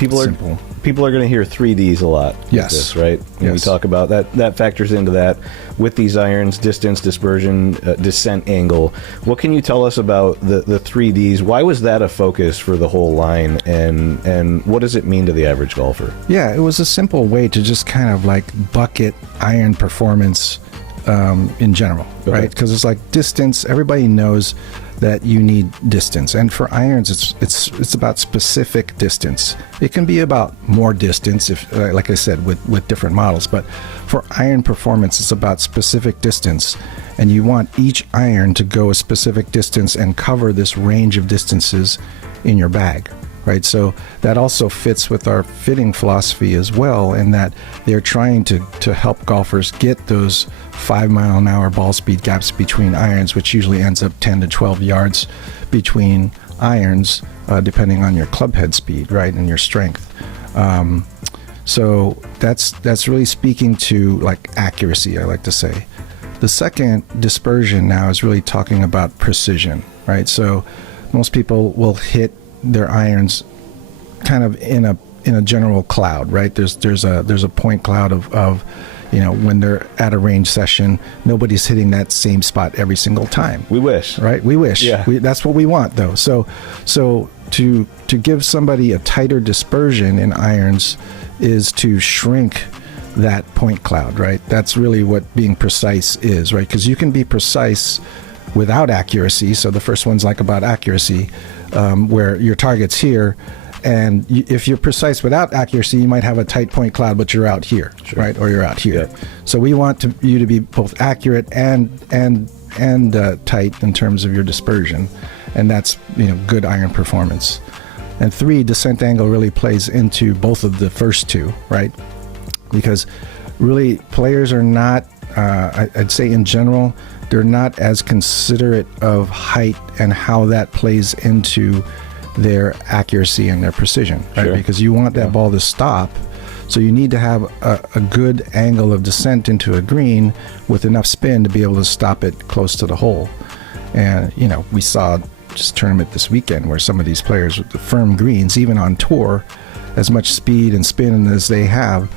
People are going to hear 3Ds a lot. Yes. This, right? When we talk about that factors into that with these irons: distance, dispersion, descent angle. What can you tell us about the 3Ds? Why was that a focus for the whole line, and what does it mean to the average golfer? Yeah, it was a simple way to just kind of like bucket iron performance in general, right? Because it's like distance. Everybody knows that you need distance, and for irons, it's about specific distance. It can be about more distance, if, like I said, with different models. But for iron performance, it's about specific distance, and you want each iron to go a specific distance and cover this range of distances in your bag. Right, so that also fits with our fitting philosophy as well, in that they're trying to help golfers get those 5-mile-an-hour ball speed gaps between irons, which usually ends up 10 to 12 yards between irons, depending on your club head speed, right, and your strength. So that's really speaking to like accuracy, I like to say. The second, dispersion, now is really talking about precision, right? So most people will hit their irons kind of in a general cloud, right? There's a point cloud of when they're at a range session, nobody's hitting that same spot every single time. We wish, right? We wish. Yeah. That's what we want, though. So to give somebody a tighter dispersion in irons is to shrink that point cloud, right? That's really what being precise is, right? Because you can be precise without accuracy. So the first one's like about accuracy, where your target's here, and if you're precise without accuracy, you might have a tight point cloud, but you're out here, right? Or you're out here. Yeah. So we want you to be both accurate and tight in terms of your dispersion, and that's good iron performance. And 3, descent angle really plays into both of the first two, right? Because really players are not, I'd say in general, they're not as considerate of height and how that plays into their accuracy and their precision, right? Sure. Because you want that ball to stop, so you need to have a good angle of descent into a green with enough spin to be able to stop it close to the hole. And we saw just tournament this weekend where some of these players with the firm greens, even on tour, as much speed and spin as they have,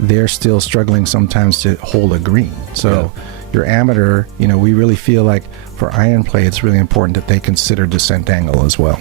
they're still struggling sometimes to hold a green. So your amateur, we really feel like for iron play, it's really important that they consider descent angle as well.